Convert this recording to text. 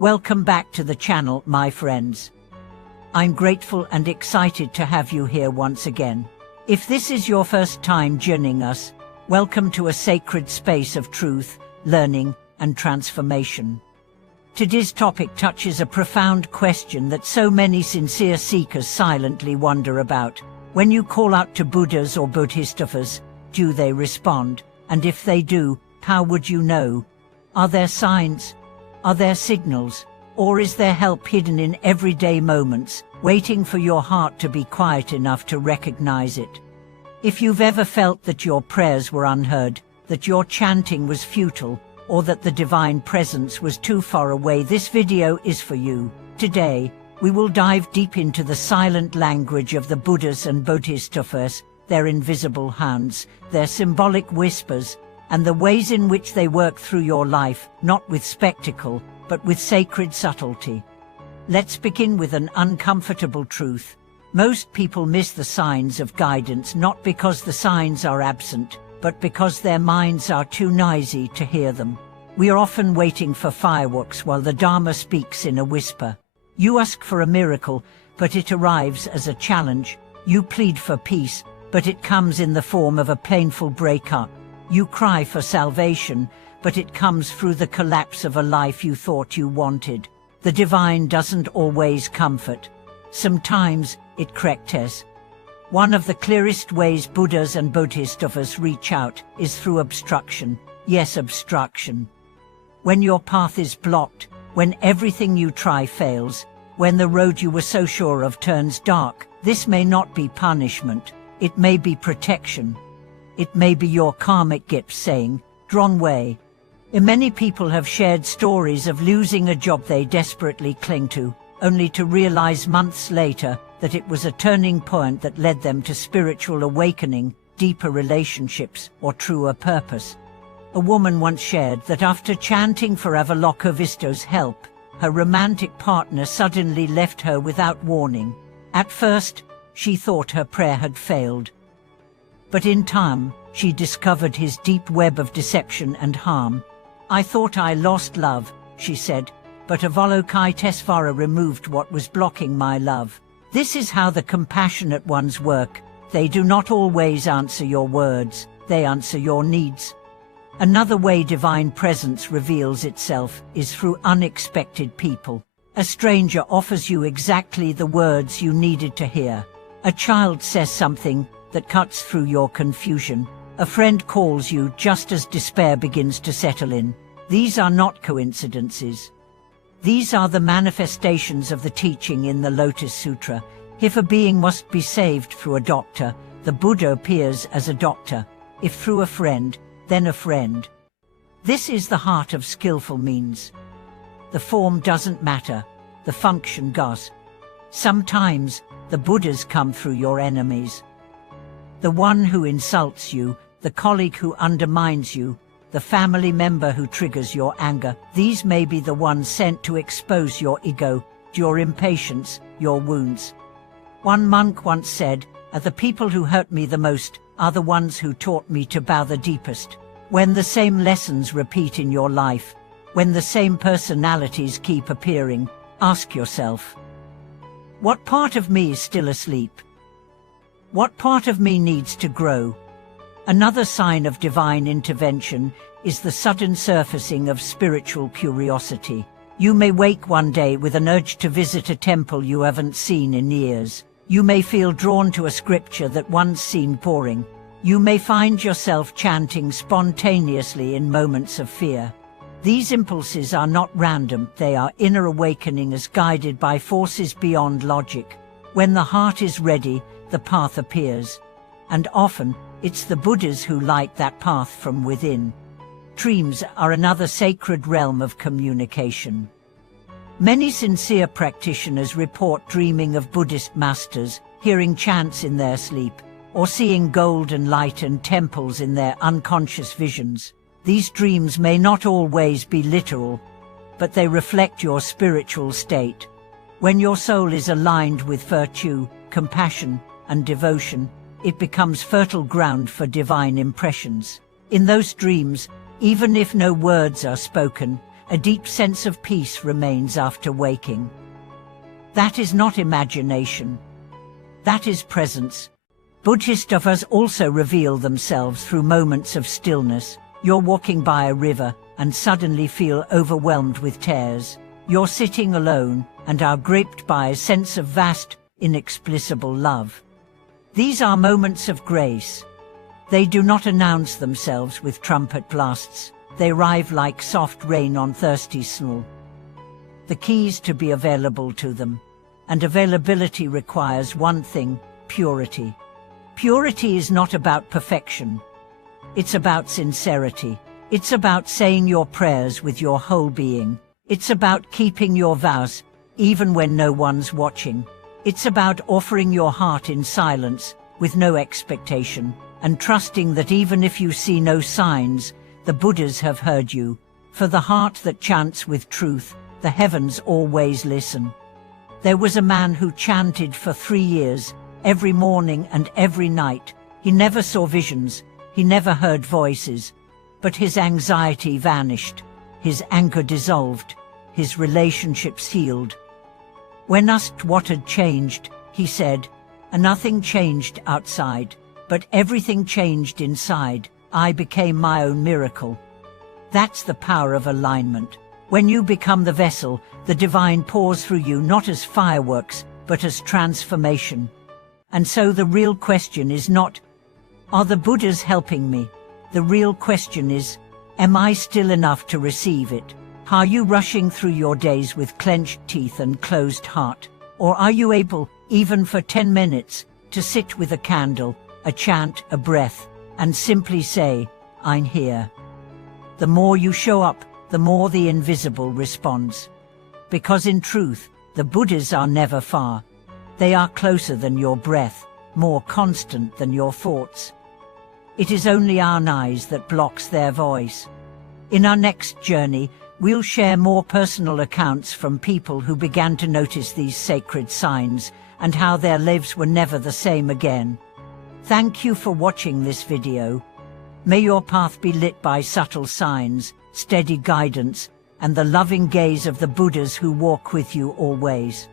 Welcome back to the channel, my friends. I'm grateful and excited to have you here once again. If this is your first time joining us, welcome to a sacred space of truth, learning, and transformation. Today's topic touches a profound question that so many sincere seekers silently wonder about. When you call out to Buddhas or Bodhisattvas, do they respond? And if they do, how would you know? Are there signs? Are there signals? Or is there help hidden in everyday moments, waiting for your heart to be quiet enough to recognize it? If you've ever felt that your prayers were unheard, that your chanting was futile, or that the divine presence was too far away, this video is for you. Today, we will dive deep into the silent language of the Buddhas and Bodhisattvas, their invisible hands, their symbolic whispers, and the ways in which they work through your life, not with spectacle, but with sacred subtlety. Let's begin with an uncomfortable truth. Most people miss the signs of guidance not because the signs are absent, but because their minds are too noisy to hear them. We are often waiting for fireworks while the Dharma speaks in a whisper. You ask for a miracle, but it arrives as a challenge. You plead for peace, but it comes in the form of a painful breakup. You cry for salvation, but it comes through the collapse of a life you thought you wanted. The divine doesn't always comfort. Sometimes it corrects. One of the clearest ways Buddhas and Bodhisattvas reach out is through obstruction. Yes, obstruction. When your path is blocked, when everything you try fails, when the road you were so sure of turns dark, this may not be punishment. It may be protection. It may be your karmic gift saying, "Wrong way." Many people have shared stories of losing a job they desperately cling to, only to realize months later that it was a turning point that led them to spiritual awakening, deeper relationships, or truer purpose. A woman once shared that after chanting for Avalokiteshvara's help, her romantic partner suddenly left her without warning. At first, she thought her prayer had failed. But in time, she discovered his deep web of deception and harm. "I thought I lost love," she said, "but Avalokiteshvara removed what was blocking my love." This is how the compassionate ones work. They do not always answer your words, they answer your needs. Another way divine presence reveals itself is through unexpected people. A stranger offers you exactly the words you needed to hear. A child says something that cuts through your confusion. A friend calls you just as despair begins to settle in. These are not coincidences. These are the manifestations of the teaching in the Lotus Sutra. If a being must be saved through a doctor, the Buddha appears as a doctor. If through a friend, then a friend. This is the heart of skillful means. The form doesn't matter, the function does. Sometimes, the Buddhas come through your enemies. The one who insults you, the colleague who undermines you, the family member who triggers your anger, these may be the ones sent to expose your ego, your impatience, your wounds. One monk once said, "The people who hurt me the most are the ones who taught me to bow the deepest." When the same lessons repeat in your life, when the same personalities keep appearing, ask yourself, what part of me is still asleep? What part of me needs to grow? Another sign of divine intervention is the sudden surfacing of spiritual curiosity. You may wake one day with an urge to visit a temple you haven't seen in years. You may feel drawn to a scripture that once seemed boring. You may find yourself chanting spontaneously in moments of fear. These impulses are not random, they are inner awakenings guided by forces beyond logic. When the heart is ready, the path appears. And often, it's the Buddhas who light that path from within. Dreams are another sacred realm of communication. Many sincere practitioners report dreaming of Buddhist masters, hearing chants in their sleep, or seeing golden light and temples in their unconscious visions. These dreams may not always be literal, but they reflect your spiritual state. When your soul is aligned with virtue, compassion, and devotion, it becomes fertile ground for divine impressions. In those dreams, even if no words are spoken, a deep sense of peace remains after waking. That is not imagination. That is presence. Bodhisattvas also reveal themselves through moments of stillness. You're walking by a river and suddenly feel overwhelmed with tears. You're sitting alone and are gripped by a sense of vast, inexplicable love. These are moments of grace. They do not announce themselves with trumpet blasts. They arrive like soft rain on thirsty snow. The key is to be available to them. And availability requires one thing: purity. Purity is not about perfection. It's about sincerity. It's about saying your prayers with your whole being. It's about keeping your vows, even when no one's watching. It's about offering your heart in silence, with no expectation, and trusting that even if you see no signs, the Buddhas have heard you. For the heart that chants with truth, the heavens always listen. There was a man who chanted for 3 years, every morning and every night. He never saw visions, he never heard voices, but his anxiety vanished, his anger dissolved, his relationships healed. When asked what had changed, he said, "Nothing changed outside, but everything changed inside. I became my own miracle." That's the power of alignment. When you become the vessel, the divine pours through you not as fireworks, but as transformation. And so the real question is not, are the Buddhas helping me? The real question is, am I still enough to receive it? Are you rushing through your days with clenched teeth and closed heart? Or are you able, even for 10 minutes, to sit with a candle, a chant, a breath, and simply say, "I'm here"? The more you show up, the more the invisible responds. Because in truth, the Buddhas are never far. They are closer than your breath, more constant than your thoughts. It is only our eyes that blocks their voice. In our next journey, we'll share more personal accounts from people who began to notice these sacred signs and how their lives were never the same again. Thank you for watching this video. May your path be lit by subtle signs, steady guidance, and the loving gaze of the Buddhas who walk with you always.